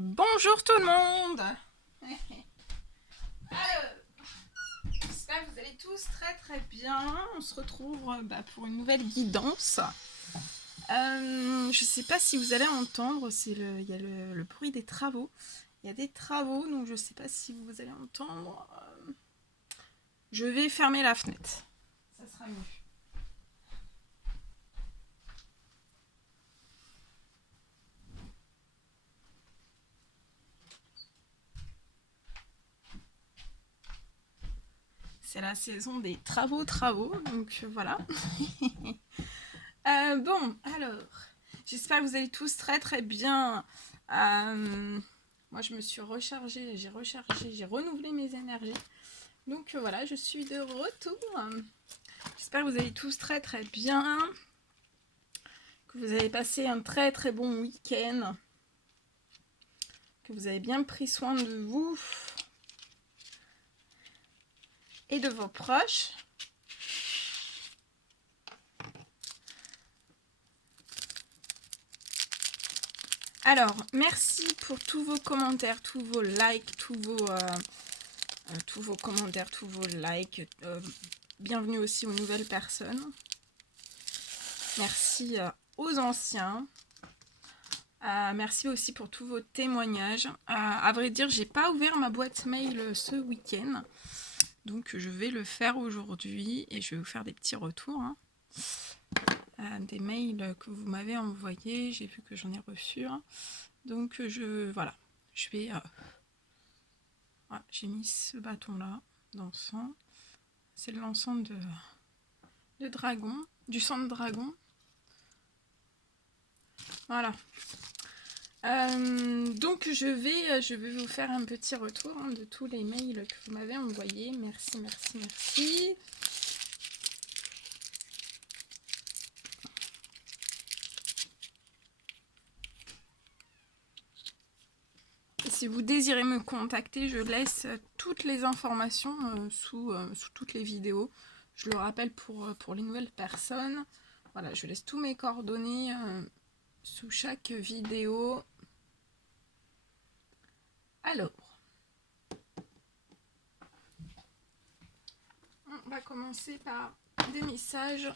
Bonjour tout le monde. Alors, j'espère que vous allez tous très bien. On se retrouve pour une nouvelle guidance. Je ne sais pas si vous allez entendre, il y a le bruit des travaux. Il y a des travaux, donc je ne sais pas si vous allez entendre. Je vais fermer la fenêtre. Ça sera mieux. C'est la saison des travaux, donc voilà. Bon, alors, j'espère que vous allez tous très bien. Moi, je me suis rechargée, j'ai renouvelé mes énergies. Donc voilà, je suis de retour. J'espère que vous allez tous très bien. Que vous avez passé un très bon week-end. Que vous avez bien pris soin de vous et de vos proches. Alors, merci pour tous vos commentaires, tous vos likes, tous vos commentaires, tous vos likes. Bienvenue aussi aux nouvelles personnes. Merci aux anciens. Merci aussi pour tous vos témoignages. À vrai dire, j'ai pas ouvert ma boîte mail ce week-end. Donc je vais le faire aujourd'hui et je vais vous faire des petits retours. Des mails que vous m'avez envoyés. J'ai vu que j'en ai reçu. Donc voilà. Je vais... voilà, j'ai mis ce bâton-là d'encens. C'est l'encens de dragon, du sang de dragon. Voilà. Donc je vais vous faire un petit retour de tous les mails que vous m'avez envoyés. Merci. Et si vous désirez me contacter, je laisse toutes les informations sous toutes les vidéos. Je le rappelle pour les nouvelles personnes. Voilà, je laisse tous mes coordonnées sous chaque vidéo. Alors, on va commencer par des messages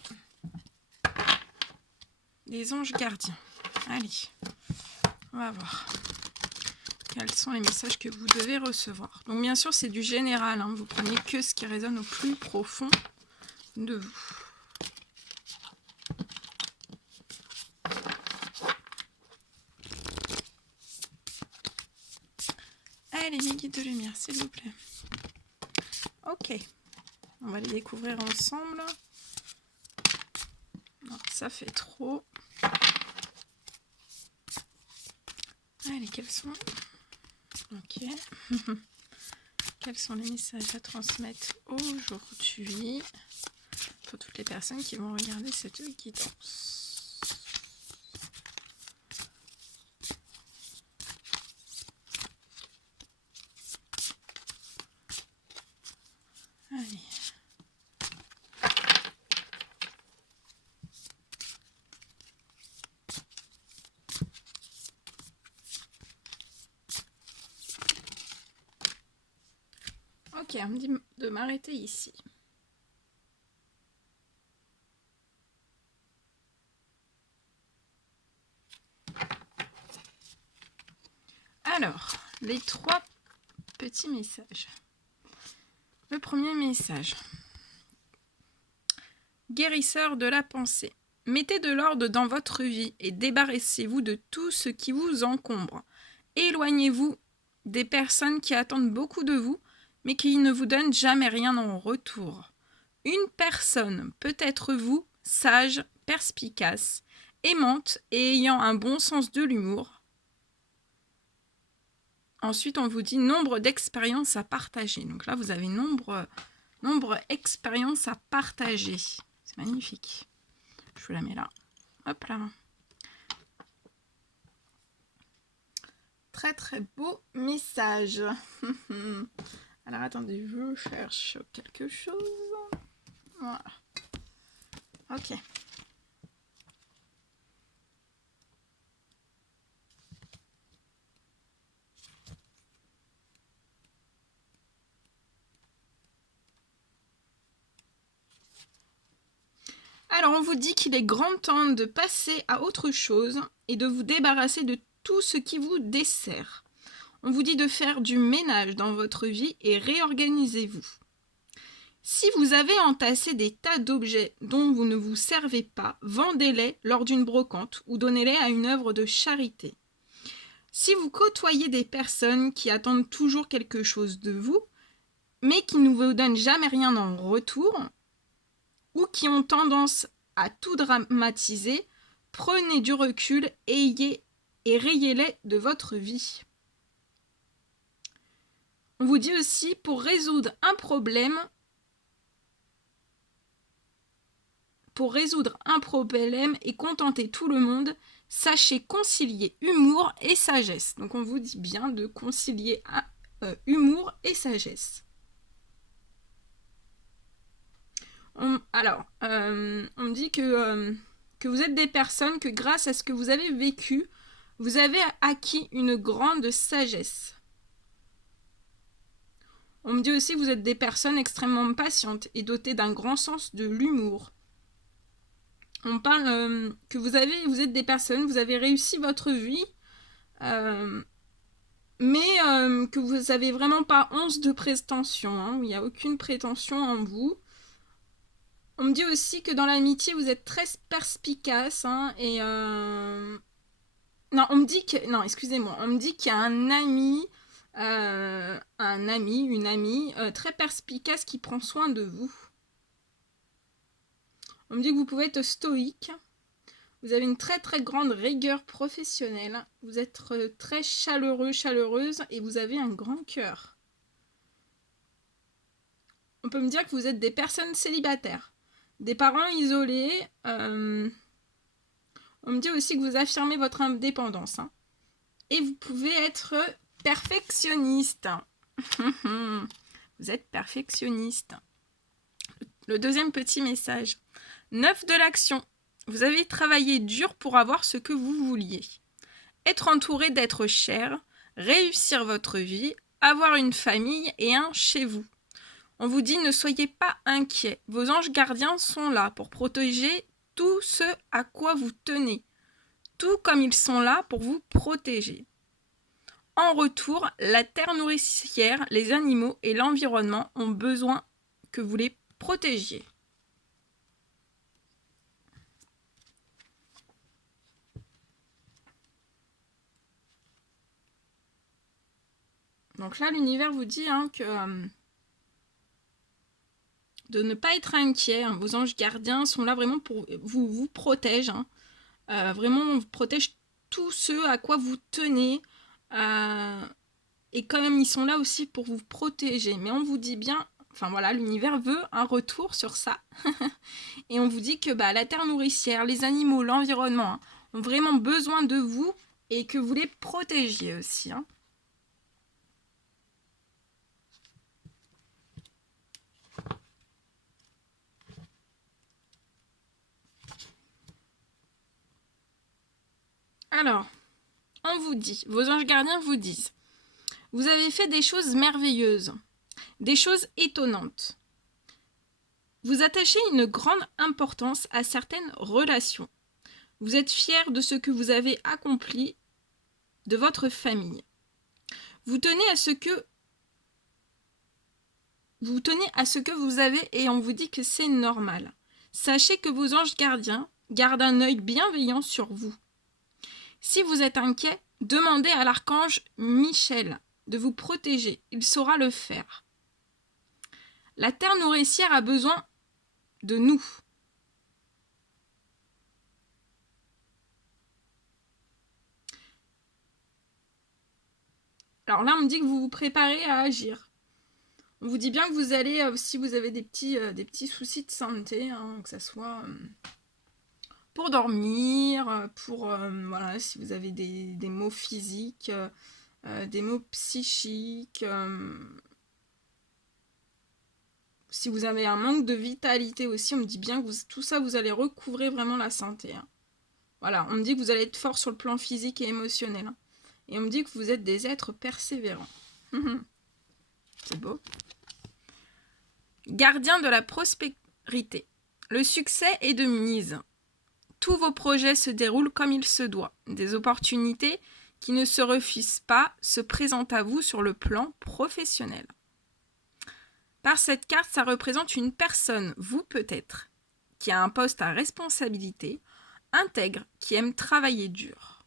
des anges gardiens. Allez, on va voir quels sont les messages que vous devez recevoir. Donc bien sûr, c'est du général, vous prenez que ce qui résonne au plus profond de vous. Allez, mes guides de lumière, s'il vous plaît. Ok, on va les découvrir ensemble. Non, ça fait trop. Allez, quels sont... Ok. Quels sont les messages à transmettre aujourd'hui pour toutes les personnes qui vont regarder cette guidance? Allez. Ok, on me dit de m'arrêter ici. Alors, les 3 petits messages. Le premier message. Guérisseur de la pensée. Mettez de l'ordre dans votre vie et débarrassez-vous de tout ce qui vous encombre. Éloignez-vous des personnes qui attendent beaucoup de vous, mais qui ne vous donnent jamais rien en retour. Une personne peut être vous, sage, perspicace, aimante et ayant un bon sens de l'humour. Ensuite, on vous dit nombre d'expériences à partager. Donc là, vous avez nombre d'expériences à partager. C'est magnifique. Je vous la mets là. Hop là. Très beau message. Alors attendez, je cherche quelque chose. Voilà. Ok. Alors, on vous dit qu'il est grand temps de passer à autre chose et de vous débarrasser de tout ce qui vous dessert. On vous dit de faire du ménage dans votre vie et réorganisez-vous. Si vous avez entassé des tas d'objets dont vous ne vous servez pas, vendez-les lors d'une brocante ou donnez-les à une œuvre de charité. Si vous côtoyez des personnes qui attendent toujours quelque chose de vous, mais qui ne vous donnent jamais rien en retour, ou qui ont tendance à tout dramatiser, prenez du recul et rayez-les de votre vie. On vous dit aussi, pour résoudre un problème et contenter tout le monde, sachez concilier humour et sagesse. Donc on vous dit bien de concilier humour et sagesse. On me dit que vous êtes des personnes que grâce à ce que vous avez vécu, vous avez acquis une grande sagesse. On me dit aussi que vous êtes des personnes extrêmement patientes et dotées d'un grand sens de l'humour. On parle que vous êtes des personnes, vous avez réussi votre vie, mais que vous n'avez vraiment pas once de prétention, hein, il n'y a aucune prétention en vous. On me dit aussi que dans l'amitié, vous êtes très perspicace, hein, et non, on me dit que... Non, excusez-moi. On me dit qu'il y a une amie très perspicace qui prend soin de vous. On me dit que vous pouvez être stoïque. Vous avez une très très grande rigueur professionnelle. Vous êtes très chaleureuse et vous avez un grand cœur. On peut me dire que vous êtes des personnes célibataires, des parents isolés. On me dit aussi que vous affirmez votre indépendance, hein. Et vous pouvez être perfectionniste. Vous êtes perfectionniste. Le deuxième petit message. 9 de l'action. Vous avez travaillé dur pour avoir ce que vous vouliez. Être entouré d'êtres chers, réussir votre vie, avoir une famille et un chez vous. On vous dit ne soyez pas inquiets. Vos anges gardiens sont là pour protéger tout ce à quoi vous tenez, tout comme ils sont là pour vous protéger. En retour, la terre nourricière, les animaux et l'environnement ont besoin que vous les protégiez. Donc là, l'univers vous dit que de ne pas être inquiet. Hein. Vos anges gardiens sont là vraiment pour vous protègent. Hein. Vraiment, on vous protège tout ce à quoi vous tenez. Et quand même, ils sont là aussi pour vous protéger. Mais on vous dit bien, enfin voilà, l'univers veut un retour sur ça. Et on vous dit que la terre nourricière, les animaux, l'environnement ont vraiment besoin de vous et que vous les protégiez aussi. Hein. Alors, on vous dit, vos anges gardiens vous disent, vous avez fait des choses merveilleuses, des choses étonnantes. Vous attachez une grande importance à certaines relations. Vous êtes fiers de ce que vous avez accompli de votre famille. Vous tenez à ce que vous avez et on vous dit que c'est normal. Sachez que vos anges gardiens gardent un œil bienveillant sur vous. Si vous êtes inquiet, demandez à l'archange Michel de vous protéger. Il saura le faire. La terre nourricière a besoin de nous. Alors là, on me dit que vous vous préparez à agir. On vous dit bien que vous allez, si vous avez des petits soucis de santé, hein, que ce soit pour dormir, pour voilà, si vous avez des maux physiques, des maux psychiques, si vous avez un manque de vitalité aussi, on me dit bien que tout ça, vous allez recouvrer vraiment la santé. Hein. Voilà, on me dit que vous allez être fort sur le plan physique et émotionnel. Hein. Et on me dit que vous êtes des êtres persévérants. C'est beau. Gardien de la prospérité. Le succès est de mise. Tous vos projets se déroulent comme il se doit. Des opportunités qui ne se refusent pas se présentent à vous sur le plan professionnel. Par cette carte, ça représente une personne, vous peut-être, qui a un poste à responsabilité, intègre, qui aime travailler dur.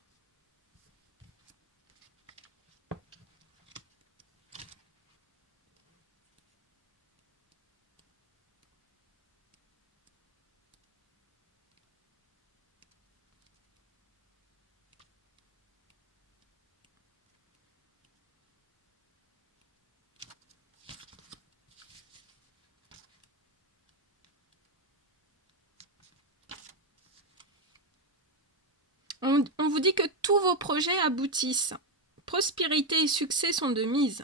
On vous dit que tous vos projets aboutissent. Prospérité et succès sont de mise.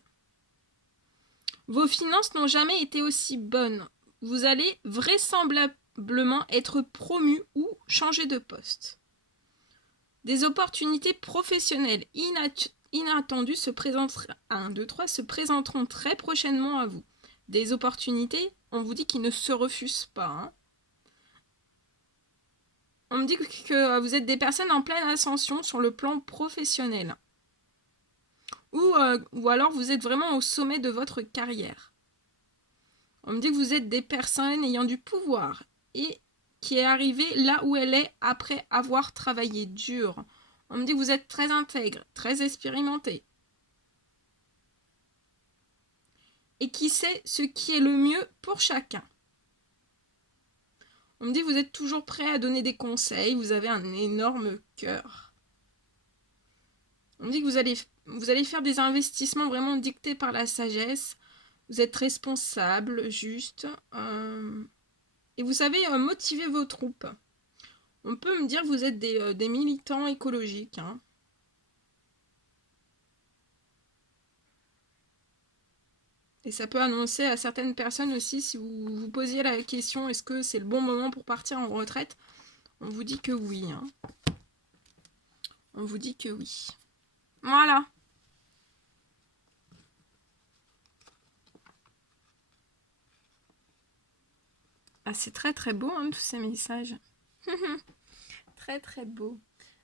Vos finances n'ont jamais été aussi bonnes. Vous allez vraisemblablement être promu ou changer de poste. Des opportunités professionnelles inattendues se présenteront très prochainement à vous. Des opportunités, on vous dit qu'ils ne se refusent pas. Hein. On me dit que vous êtes des personnes en pleine ascension sur le plan professionnel. Ou alors vous êtes vraiment au sommet de votre carrière. On me dit que vous êtes des personnes ayant du pouvoir et qui est arrivée là où elle est après avoir travaillé dur. On me dit que vous êtes très intègre, très expérimenté. Et qui sait ce qui est le mieux pour chacun. On me dit que vous êtes toujours prêt à donner des conseils, vous avez un énorme cœur. On me dit que vous allez faire des investissements vraiment dictés par la sagesse. Vous êtes responsable, juste. Et vous savez motiver vos troupes. On peut me dire que vous êtes des militants écologiques. Hein. Et ça peut annoncer à certaines personnes aussi, si vous vous posiez la question, est-ce que c'est le bon moment pour partir en retraite? On vous dit que oui. Hein. On vous dit que oui. Voilà. Ah, c'est très très beau, hein, tous ces messages. Très très beau.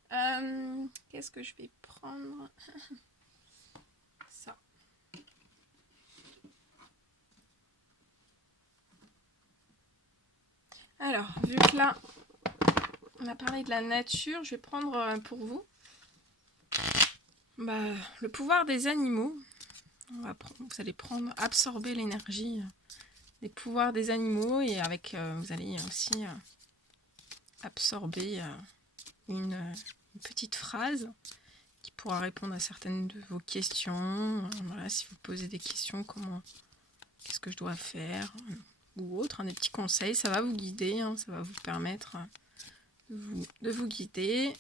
Qu'est-ce que je vais prendre? Ça. Alors, vu que là, on a parlé de la nature, je vais prendre pour vous le pouvoir des animaux. Vous allez absorber l'énergie des pouvoirs des animaux et avec vous allez aussi absorber une petite phrase qui pourra répondre à certaines de vos questions. Voilà, si vous posez des questions, qu'est-ce que je dois faire ou autre, des petits conseils, ça va vous guider, hein, ça va vous permettre de vous guider.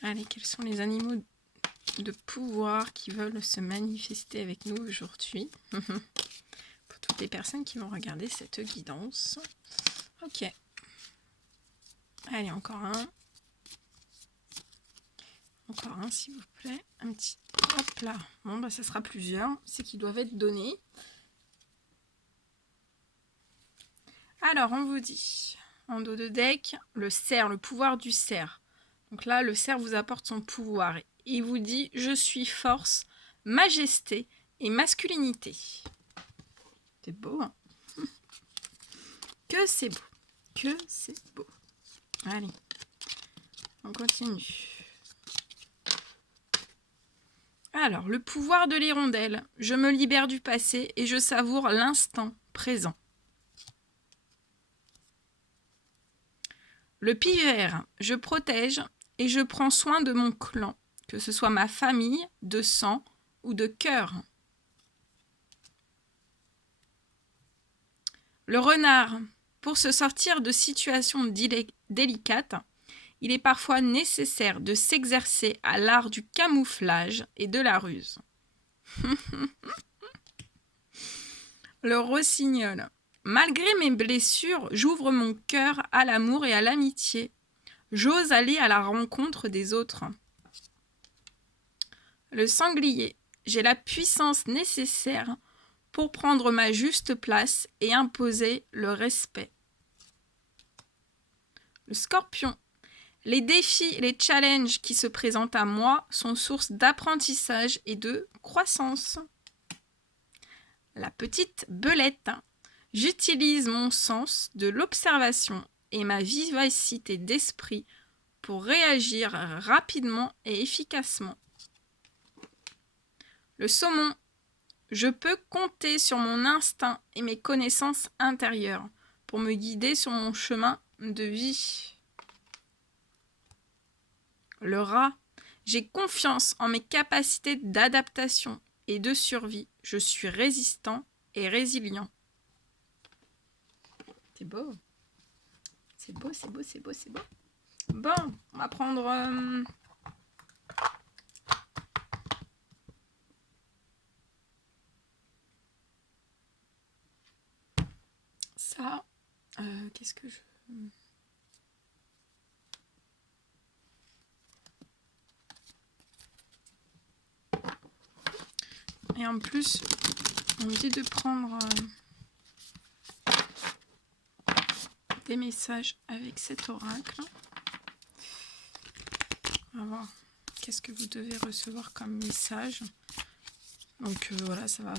Allez, quels sont les animaux de pouvoir qui veulent se manifester avec nous aujourd'hui? Pour toutes les personnes qui vont regarder cette guidance. Ok. Allez, encore un. Encore un, s'il vous plaît. Un petit... Hop là. Bon, ça sera plusieurs. C'est qui doivent être donnés. Alors, on vous dit, en dos de deck, le cerf, le pouvoir du cerf. Donc là, le cerf vous apporte son pouvoir. Il vous dit, je suis force, majesté et masculinité. C'est beau, hein? Que c'est beau. Que c'est beau. Allez, on continue. Alors, le pouvoir de l'hirondelle. Je me libère du passé et je savoure l'instant présent. Le pivert. Je protège et je prends soin de mon clan, que ce soit ma famille, de sang ou de cœur. Le renard. Pour se sortir de situations délicates, il est parfois nécessaire de s'exercer à l'art du camouflage et de la ruse. Le rossignol. Malgré mes blessures, j'ouvre mon cœur à l'amour et à l'amitié. J'ose aller à la rencontre des autres. Le sanglier. J'ai la puissance nécessaire pour prendre ma juste place et imposer le respect. Le Scorpion. Les défis et les challenges qui se présentent à moi sont source d'apprentissage et de croissance. La petite Belette. J'utilise mon sens de l'observation et ma vivacité d'esprit pour réagir rapidement et efficacement. Le Saumon. Je peux compter sur mon instinct et mes connaissances intérieures pour me guider sur mon chemin de vie. Le Rat. J'ai confiance en mes capacités d'adaptation et de survie. Je suis résistant et résilient. C'est beau. C'est beau, c'est beau, c'est beau, c'est beau. Bon, on va prendre... ça. Qu'est-ce que je... Et en plus, on me dit de prendre des messages avec cet oracle. On va voir qu'est-ce que vous devez recevoir comme message. Donc voilà, ça va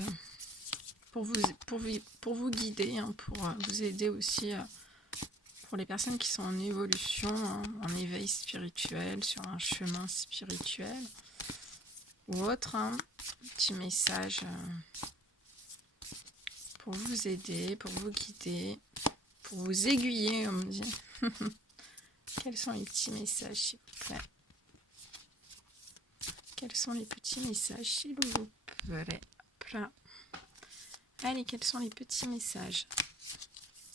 pour vous guider, hein, pour vous aider aussi pour les personnes qui sont en évolution, hein, en éveil spirituel, sur un chemin spirituel ou autre. Hein, petit message pour vous aider, pour vous guider, pour vous aiguiller, on me dit. Quels sont les petits messages, s'il vous plaît? Quels sont les petits messages, s'il vous plaît? Là. Allez, quels sont les petits messages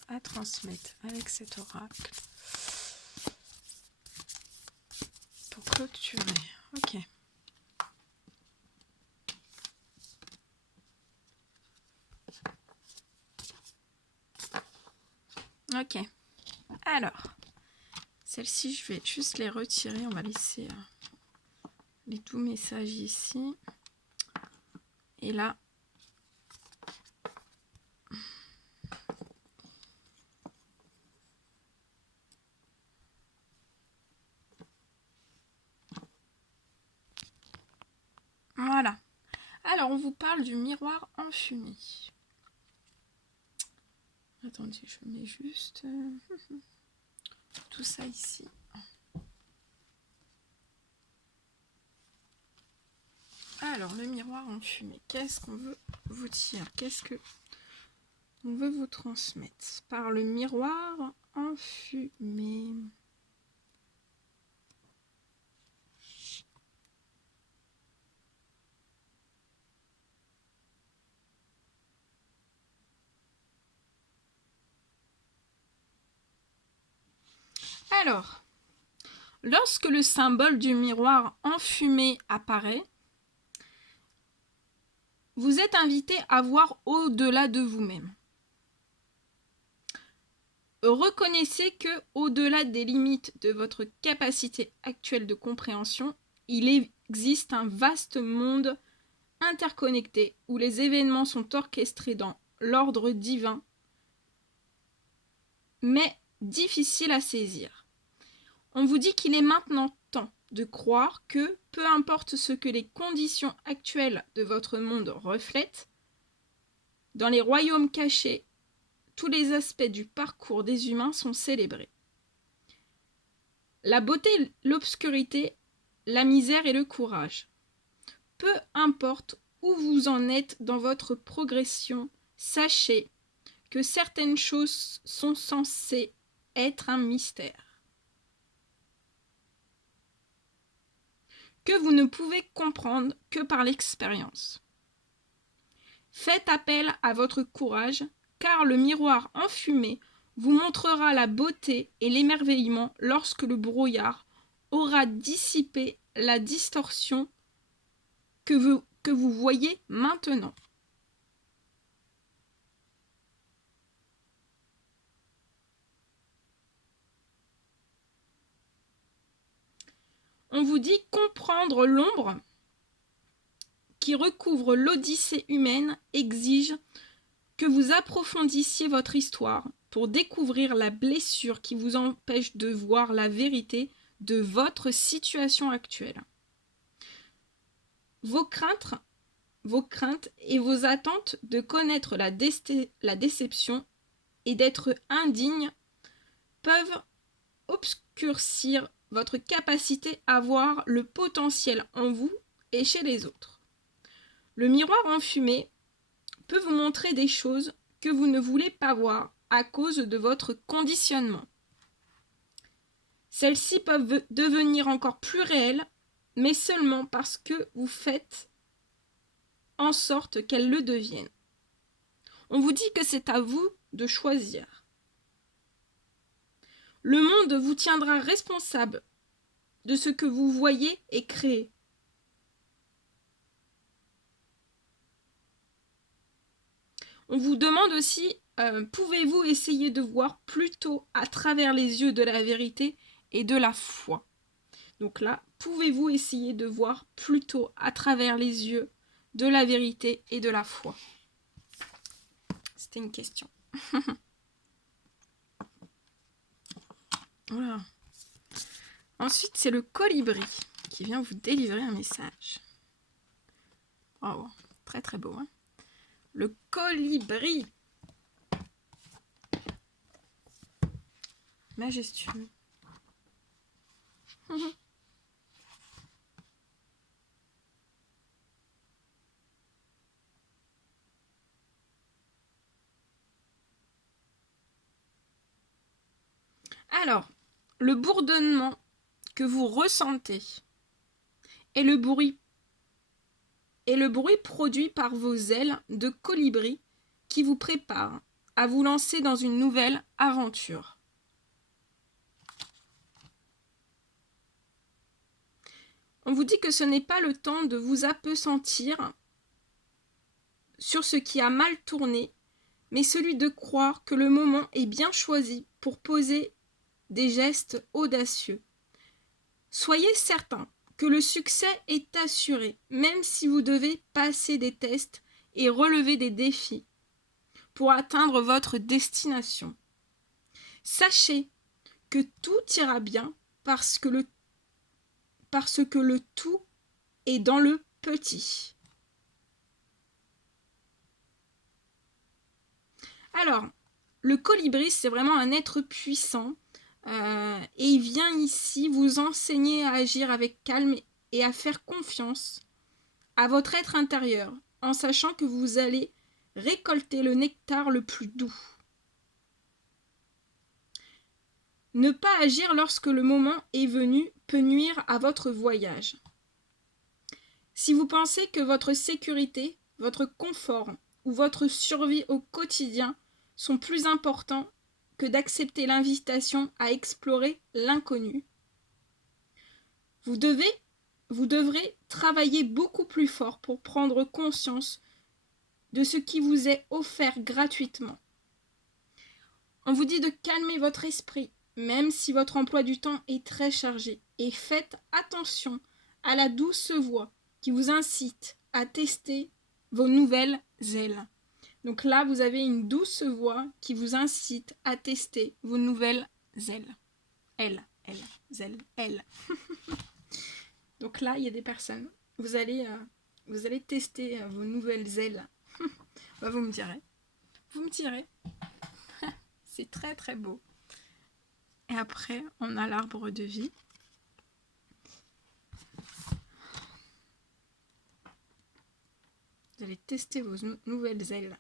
à transmettre avec cet oracle pour clôturer? Ok. Ok. Alors, celles-ci, je vais juste les retirer. On va laisser les doux messages ici. Et là, voilà. Alors, on vous parle du miroir enfumé. Attendez, je mets juste tout ça ici. Alors, le miroir enfumé, qu'est-ce qu'on veut vous dire? Qu'est-ce que on veut vous transmettre par le miroir enfumé? Alors, lorsque le symbole du miroir enfumé apparaît, vous êtes invité à voir au-delà de vous-même. Reconnaissez que, au-delà des limites de votre capacité actuelle de compréhension, il existe un vaste monde interconnecté où les événements sont orchestrés dans l'ordre divin, mais difficiles à saisir. On vous dit qu'il est maintenant temps de croire que, peu importe ce que les conditions actuelles de votre monde reflètent, dans les royaumes cachés, tous les aspects du parcours des humains sont célébrés. La beauté, l'obscurité, la misère et le courage. Peu importe où vous en êtes dans votre progression, sachez que certaines choses sont censées être un mystère, que vous ne pouvez comprendre que par l'expérience. Faites appel à votre courage, car le miroir enfumé vous montrera la beauté et l'émerveillement lorsque le brouillard aura dissipé la distorsion que vous voyez maintenant. On vous dit comprendre l'ombre qui recouvre l'Odyssée humaine exige que vous approfondissiez votre histoire pour découvrir la blessure qui vous empêche de voir la vérité de votre situation actuelle. Vos craintes et vos attentes de connaître la déception et d'être indigne peuvent obscurcir votre capacité à voir le potentiel en vous et chez les autres. Le miroir enfumé peut vous montrer des choses que vous ne voulez pas voir à cause de votre conditionnement. Celles-ci peuvent devenir encore plus réelles, mais seulement parce que vous faites en sorte qu'elles le deviennent. On vous dit que c'est à vous de choisir. Le monde vous tiendra responsable de ce que vous voyez et créez. On vous demande aussi, pouvez-vous essayer de voir plutôt à travers les yeux de la vérité et de la foi? Donc là, pouvez-vous essayer de voir plutôt à travers les yeux de la vérité et de la foi? C'était une question. Voilà. Ensuite, c'est le colibri qui vient vous délivrer un message. Oh, très très beau. Hein, le colibri. Majestueux. Alors, le bourdonnement que vous ressentez est le bruit produit par vos ailes de colibri qui vous préparent à vous lancer dans une nouvelle aventure. On vous dit que ce n'est pas le temps de vous appesantir sur ce qui a mal tourné, mais celui de croire que le moment est bien choisi pour poser des gestes audacieux. Soyez certain que le succès est assuré, même si vous devez passer des tests et relever des défis pour atteindre votre destination. Sachez que tout ira bien parce que le tout est dans le petit. Alors, le colibri, c'est vraiment un être puissant et il vient ici vous enseigner à agir avec calme et à faire confiance à votre être intérieur en sachant que vous allez récolter le nectar le plus doux. Ne pas agir lorsque le moment est venu peut nuire à votre voyage. Si vous pensez que votre sécurité, votre confort ou votre survie au quotidien sont plus importants que d'accepter l'invitation à explorer l'inconnu, vous devrez travailler beaucoup plus fort pour prendre conscience de ce qui vous est offert gratuitement. On vous dit de calmer votre esprit, même si votre emploi du temps est très chargé, et faites attention à la douce voix qui vous incite à tester vos nouvelles ailes. Donc là, vous avez une douce voix qui vous incite à tester vos nouvelles ailes. Ailes. Donc là, il y a des personnes. Vous allez tester vos nouvelles ailes. Bah, vous me direz. C'est très très beau. Et après, on a l'arbre de vie. Vous allez tester vos nouvelles ailes.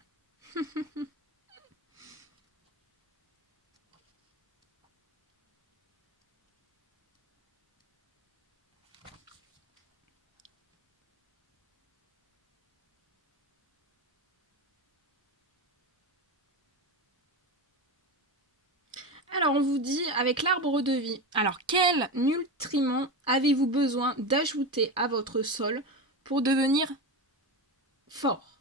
Alors, on vous dit, avec l'arbre de vie, alors quels nutriments avez-vous besoin d'ajouter à votre sol pour devenir fort?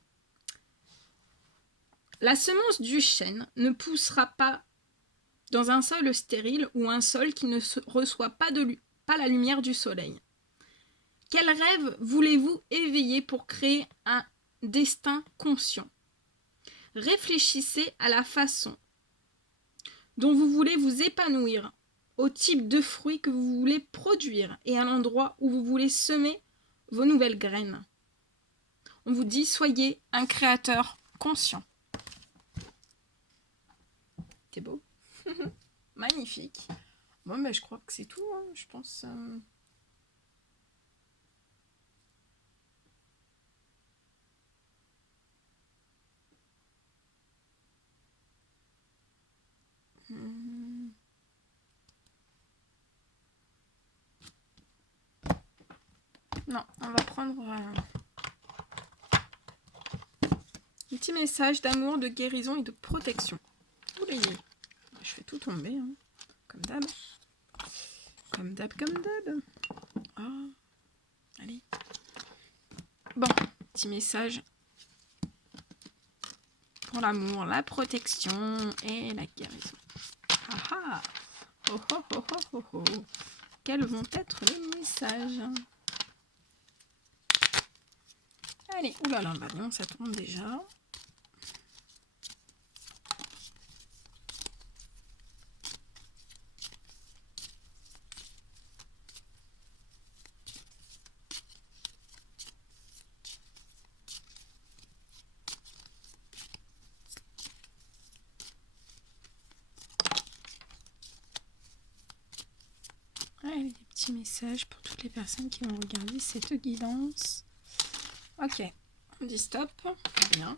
La semence du chêne ne poussera pas dans un sol stérile ou un sol qui ne reçoit pas la lumière du soleil. Quel rêve voulez-vous éveiller pour créer un destin conscient? Réfléchissez à la façon dont vous voulez vous épanouir, au type de fruits que vous voulez produire et à l'endroit où vous voulez semer vos nouvelles graines. On vous dit, soyez un créateur conscient. C'est beau. Magnifique. Bon, ben, je crois que c'est tout, hein, je pense. Non, on va prendre un petit message d'amour, de guérison et de protection. Oulé, je fais tout tomber, hein, comme d'hab. Comme d'hab, comme d'hab. Oh, allez. Bon, petit message pour l'amour, la protection et la guérison. Ah ah. Oh oh oh oh oh oh. Quels vont être les messages? Allez, oulala, bah non, ça tombe déjà. Allez, des petits messages pour toutes les personnes qui vont regarder cette guidance. Ok, on dit stop. Bien.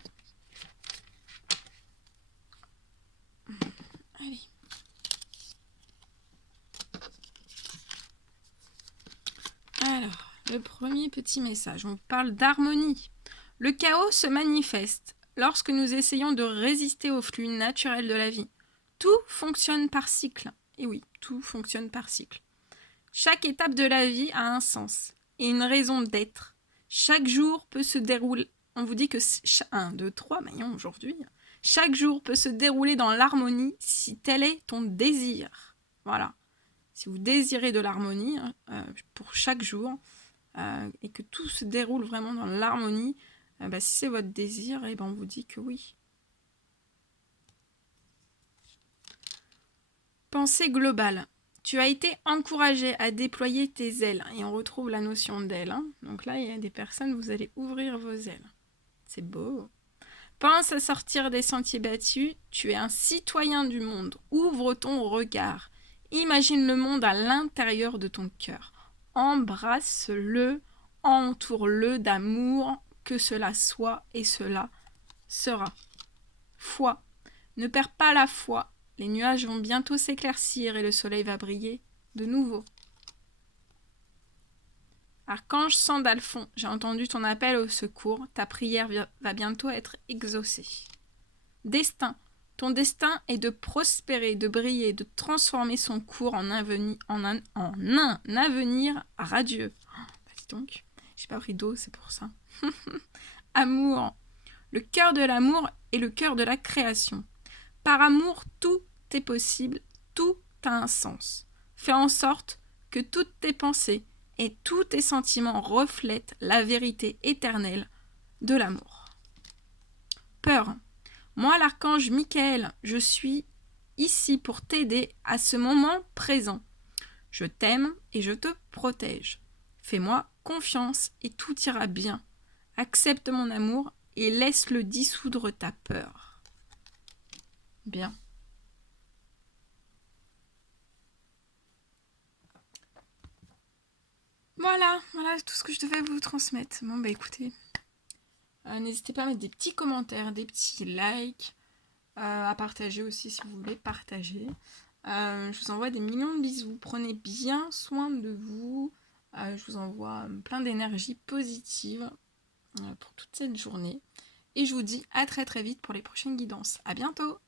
Allez. Alors, le premier petit message, on parle d'harmonie. Le chaos se manifeste lorsque nous essayons de résister au flux naturel de la vie. Tout fonctionne par cycle. Et oui, tout fonctionne par cycle. Chaque étape de la vie a un sens et une raison d'être. Chaque jour peut se dérouler. On vous dit que 1, 2, 3, maillons aujourd'hui. Chaque jour peut se dérouler dans l'harmonie si tel est ton désir. Voilà. Si vous désirez de l'harmonie pour chaque jour et que tout se déroule vraiment dans l'harmonie, si c'est votre désir, on vous dit que oui. Pensée globale. Tu as été encouragé à déployer tes ailes. Et on retrouve la notion d'aile. Hein. Donc là, il y a des personnes, vous allez ouvrir vos ailes. C'est beau. Pense à sortir des sentiers battus. Tu es un citoyen du monde. Ouvre ton regard. Imagine le monde à l'intérieur de ton cœur. Embrasse-le, entoure-le d'amour, que cela soit et cela sera. Foi. Ne perds pas la foi. Les nuages vont bientôt s'éclaircir et le soleil va briller de nouveau. Archange Sandalphon, j'ai entendu ton appel au secours. Ta prière va bientôt être exaucée. Destin. Ton destin est de prospérer, de briller, de transformer son cours en un avenir radieux. Vas-y donc, j'ai pas pris d'eau, c'est pour ça. Amour. Le cœur de l'amour est le cœur de la création. Par amour, tout est possible, tout a un sens. Fais en sorte que toutes tes pensées et tous tes sentiments reflètent la vérité éternelle de l'amour. Peur. Moi, l'archange Michael, je suis ici pour t'aider à ce moment présent. Je t'aime et je te protège. Fais-moi confiance et tout ira bien. Accepte mon amour et laisse-le dissoudre ta peur. Bien. Voilà tout ce que je devais vous transmettre. Bon, écoutez, n'hésitez pas à mettre des petits commentaires, des petits likes, à partager aussi si vous voulez partager. Je vous envoie des millions de bisous. Prenez bien soin de vous. Je vous envoie plein d'énergie positive pour toute cette journée. Et je vous dis à très très vite pour les prochaines guidances. À bientôt!